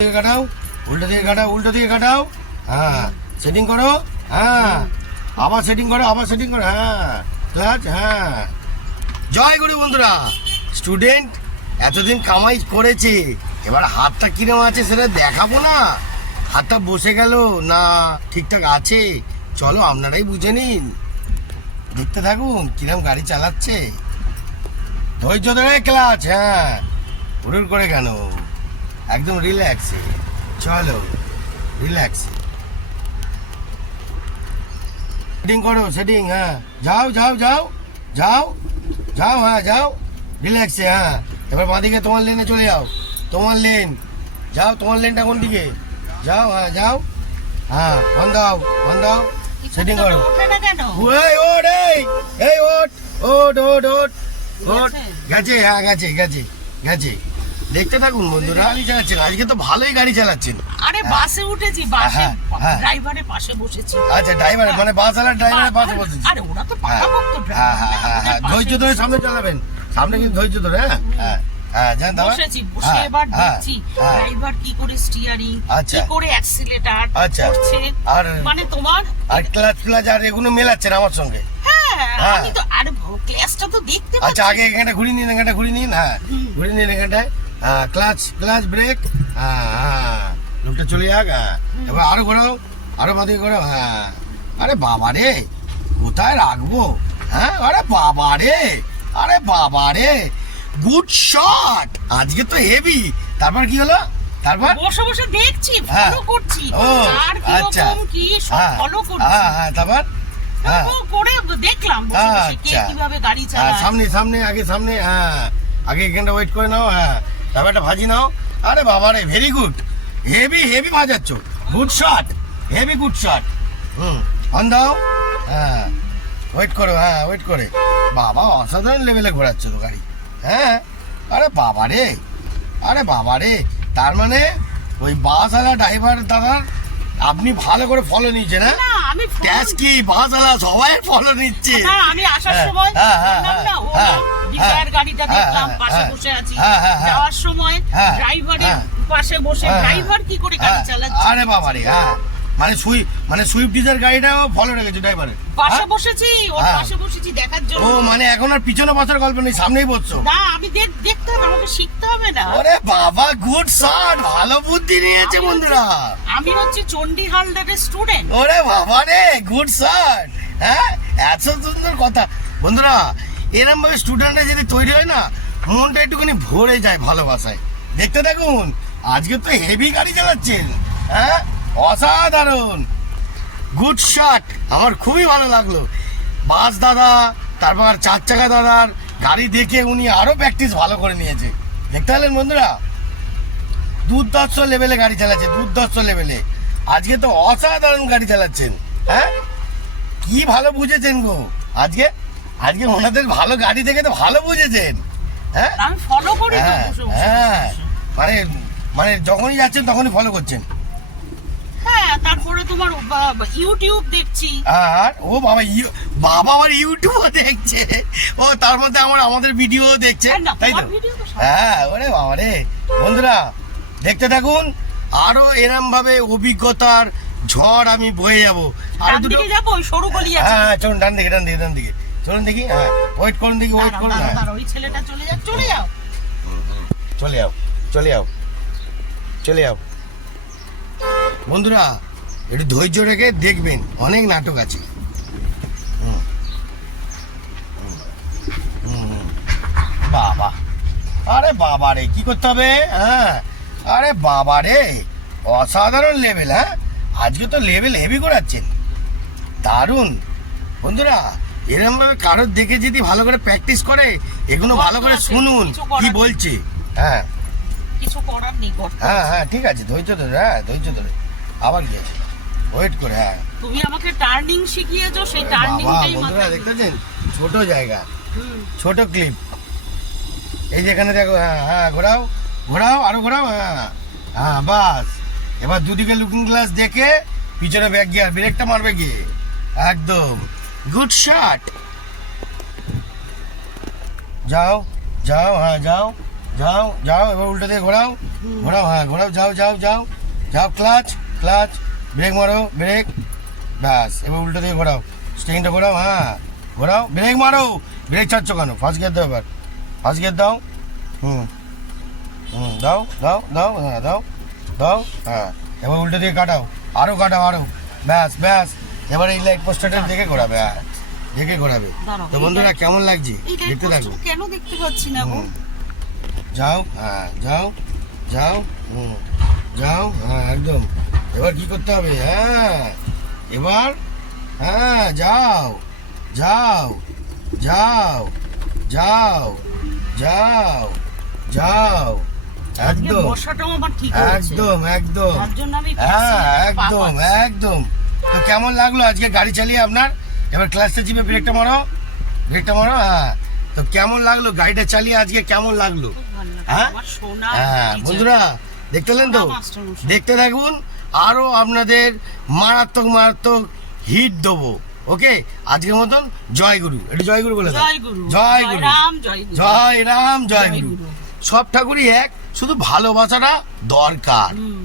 কাটাও, উল্টো দিকে কাটাও, উল্টো দিকে কাটাও। হ্যাঁ, সেটিং করো। হ্যাঁ, আবার সেটিং করো, আবার সেটিং করো। হ্যাঁ, ক্লাচ। হ্যাঁ, জয় গুরু বন্ধুরা। স্টুডেন্ট এতদিন কামাই করেছে, এবার হাতটা কিরম আছে সেটা দেখাবো না। হাতটা বসে গেল না ঠিকঠাক আছে, চলো আপনারাই বুঝে নিন। দেখতে থাকুন কিরম গাড়ি চালাচ্ছে। ধৈর্য ধরে ক্লাচ। হ্যাঁ, হুড় করে কেন, একদম রিল্যাক্সে চলো, রিল্যাক্সে সেটিং করো, সেটিং। হ্যাঁ, যাও যাও যাও যাও যাও। হ্যাঁ, যাও রিল্যাক্সে। হ্যাঁ, এবার বাঁদিকে তোমার লেনে চলে যাও, তোমার লেন যাও। তোমার লেনটা কোন দিকে? যাও। হ্যাঁ, যাও। হ্যাঁ, বন্ধ দাও, বন্ধ দাও, সেটিং করো। এই ওট, এই ওট ওট ওট ওট ওট। গেছে। হ্যাঁ, গেছে গেছে গেছে। দেখতে থাকুন বন্ধুরা, গাড়ি চালাচ্ছেন আজকে তো ভালোই গাড়ি চালাচ্ছেন। আরে বাসে উঠেছি, বাসে ড্রাইভারের পাশে বসেছি। আচ্ছা, ড্রাইভার মানে বাসওয়ালা ড্রাইভারের পাশে বসেছি। আরে ওরা তো পাকাপোক্ত হ্যাঁ হ্যাঁ ড্রাইভার। হ্যাঁ হ্যাঁ, ধৈর্য ধরে সামনে চালাবেন, সামনে কিন্তু ধৈর্য ধরে। হ্যাঁ হ্যাঁ হ্যাঁ, জান দাও। বসেছি, বসে এবার দেখছি ড্রাইভার কি করে স্টিয়ারিং, কি করে অ্যাক্সিলারেটর করছে। আর মানে তোমার আর ক্লাচ ফ্লাচ আর এগুলো মেলাচ্ছেন আমার সঙ্গে। হ্যাঁ, আমি তো আরে ক্লাসটা তো দেখতে পাচ্ছি। আচ্ছা, আগে এখানটা ঘুরিয়ে নিন, এখানটা ঘুরিয়ে নিন। হ্যাঁ, ঘুরিয়ে নিন এখানটায়। হ্যাঁ, ক্লাচ ক্লাচ ব্রেক। হ্যাঁ হ্যাঁ, লোকটা চলে যাক। হ্যাঁ, এবার আরো ঘোরাও, আরো বাদিকে ঘোরাও। হ্যাঁ, আরে বাবা রে, কোথায় রাখবো? হ্যাঁ, আরে বাবা রে, আরে বাবা রে, গুড শট আজকে তো হেভি। তারপর কি হলো? তারপর বসে বসে দেখছি, ফলো করছি। ও আর আচ্ছা, কি সব ফলো করছি। হ্যাঁ হ্যাঁ, তারপর করে দেখলাম বসে বসে কে কিভাবে গাড়ি চালায়। সামনে সামনে, আগে সামনে। হ্যাঁ, আগে এখানটা ওয়েট করে নাও। হ্যাঁ, তারপর একটা ভাজি নাও। আরে বাবা রে, ভেরি গুড, হেভি হেভি ভাজাচ্ছ, good shot, heavy good shot. On দাও। হ্যাঁ, ওয়েট করো। হ্যাঁ, ওয়েট করে। বাবা অসাধারণ লেভেলে ঘোরাচ্ছ তো গাড়ি। হ্যাঁ, আরে বাবা রে, আরে বাবা রে। তার মানে ওই বাসওয়ালা ড্রাইভার দাদা আপনি ভালো করে ফলো নিচ্ছেন? হ্যাঁ, না আমি ক্যাশ কি বাসওয়ালা সবাই ফলো নিচ্ছে। না, আমি আসার সময় বললাম না, ও ডিজায়ার গাড়িটা দেখলাম, পাশে বসে আছি। যাওয়ার সময় ড্রাইভারের পাশে বসে ড্রাইভার কি করে গাড়ি চালাচ্ছে। আরে বাবা রে। হ্যাঁ, মানে সুইফট ডিজায়ার গাড়িটাও ফলো রেখেছে ড্রাইভারের পাশে বসেছি, ওর পাশে বসেছি দেখার জন্য। ও মানে এখন আর পিছনে বসার গল্প নেই, সামনেই বসছো? না, আমি দেখতে হবে, আমাকে শিখতে হবে না। ওরে বাবা, গুড শট, ভালো বুদ্ধি নিয়েছে বন্ধুরা। আমি হচ্ছে চণ্ডী হালদারের স্টুডেন্ট। ওরে বাবা রে, গুড শট। হ্যাঁ, এত সুন্দর কথা বন্ধুরা। এরম ভাবে স্টুডেন্টরা যদি তৈরি হয় না, মনটা একটুখানি ভরে যায় ভালোবাসায়। দেখতে থাকুন, আজকে তো হেভি গাড়ি চালাচ্ছেন। হ্যাঁ, অসাধারণ, গুড শট। আমার খুবই ভালো লাগলো। বাস দাদা, তারপর চার চাকা দাদার গাড়ি দেখে উনি আরো প্র্যাকটিস ভালো করে নিয়েছে। দেখতে পেলেন বন্ধুরা, দুর্ধর্ষ লেভেলে গাড়ি চালাচ্ছে, দুর্ধর্ষ লেভেলে। আজকে তো অসাধারণ গাড়ি চালাচ্ছেন। হ্যাঁ, কি ভালো বুঝেছেন গো আজকে। আজকে ওনাদের ভালো গাড়ি দেখে তো ভালো বুঝেছেন। হ্যাঁ, আমি ফলো করি তো বসে বসে। হ্যাঁ, মানে মানে যখনই যাচ্ছেন তখনই ফলো করছেন। হ্যাঁ, তারপরে তোমার ইউটিউব দেখছি। আর ও বাবা, বাবা আমার ইউটিউবও দেখছে। ও তার মধ্যে আমাদের ভিডিও দেখছে, তাই তো? হ্যাঁ, ওরে বাবা রে। বন্ধুরা দেখতে থাকুন, আরো এরম ভাবে অভিজ্ঞতার ঝড় আমি বয়ে যাবো। আর দুটো যাবো, সরু গলি আছে। হ্যাঁ, চলুন ডান দিকে, ডান দিকে, ডান দিকে চলুন দেখি। হ্যাঁ, ওয়েট করুন দেখি, ওয়েট করুন। ওই ছেলেটা চলে যাও, চলে যাও, চলে যাও, চলে যাও, চলে যাও। বন্ধুরা একটু ধৈর্য রেখে দেখবেন, অনেক নাটক আছে। বাবা, আরে বাবা রে, কি করতে হবে? হ্যাঁ, আরে বাবা রে, অসাধারণ লেভেল। হ্যাঁ, আজকে তো লেভেল হেভি করাচ্ছেন, দারুণ। বন্ধুরা এরকম ভাবে কারোর দেখে যদি ভালো করে প্র্যাকটিস করে, এগুলো ভালো করে শুনুন কি বলছে। হ্যাঁ, কিছু করার নেই। হ্যাঁ হ্যাঁ, ঠিক আছে, ধৈর্য ধরে। হ্যাঁ, ধৈর্য ধরে, আবার কি আছে, ওয়েট করে। হ্যাঁ, তুমি আমাকে টার্নিং শিখিয়েছো, সেই টার্নিংটাই বন্ধুরা দেখতেছেন, ছোট জায়গা, ছোট ক্লিপ। এই যে এখানে দেখো। হ্যাঁ হ্যাঁ, ঘোরাও ঘোরাও, আরো ঘোরাও। হ্যাঁ হ্যাঁ, বাস। এবার দুদিকে লুকিং গ্লাস দেখে পিছনে ব্যাক গিয়ার, ব্রেকটা মারবে গিয়ে, একদম গুড শট। যাও যাও, হ্যাঁ যাও যাও যাও, এবার উল্টো দিয়ে ঘোরাও। ঘোরাও, হ্যাঁ ঘোরাও, যাও যাও যাও যাও, ক্লাচ ক্লাচ, ব্রেক মারো, ব্রেক, ব্যাস। এবার উল্টো দিকে ঘোরাও, স্টিয়ারিংটা ঘোরাও, হ্যাঁ ঘোরাও, ব্রেক মারো, ব্রেক ছাড়ছো কেন? ফার্স্ট গিয়ার দাও, এবার ফার্স্ট গিয়ার দাও, হুম হুম, দাও দাও দাও, হ্যাঁ দাও দাও, হ্যাঁ। এবার উল্টো দিকে কাটাও, আরও কাটাও, আরও, ব্যাস ব্যাস। এবার এই লাইট পোস্টারটা দেখে ঘোরাবে, হ্যাঁ দেখে ঘোরাবে। তো বন্ধুরা কেমন লাগছে দেখতে থাকো। কেন দেখতে পাচ্ছি না গো? যাও, হ্যাঁ যাও যাও, হুম যাও, হ্যাঁ একদম। এবার কি করতে হবে? হ্যাঁ এবার, হ্যাঁ যাও যাও যাও যাও যাও যাও, আজকে একদম বসাটাও আমার ঠিক হয়েছে। একদম একদম, তার জন্য আমি হ্যাঁ পা একদম পাচ্ছি। একদম। তো কেমন লাগলো আজকে গাড়ি চালিয়ে আপনার? এবার ক্লাসটা চিপে ব্রেকটা মারো, ব্রেকটা মারো, হ্যাঁ। তো কেমন লাগলো গাড়িটা চালিয়ে আজকে, কেমন লাগলো? খুব ভালো লাগলো। হ্যাঁ? আমার সোনা হ্যাঁ teacher। বন্ধুরা দেখতে পেলেন তো, সোনা মাস্টারমশাই। দেখতে থাকুন, আরো আপনাদের মারাত্মক মারাত্মক হিট দেবো। ওকে, আজকের মতন জয় গুরু, একটু জয় গুরু বলে দাও। জয় গুরু, জয় গুরু, রাম, জয় গুরু। জয় রাম, জয় জয় গুরু। গুরু। সব ঠাকুরই এক, শুধু ভালোবাসাটা দরকার। হুম।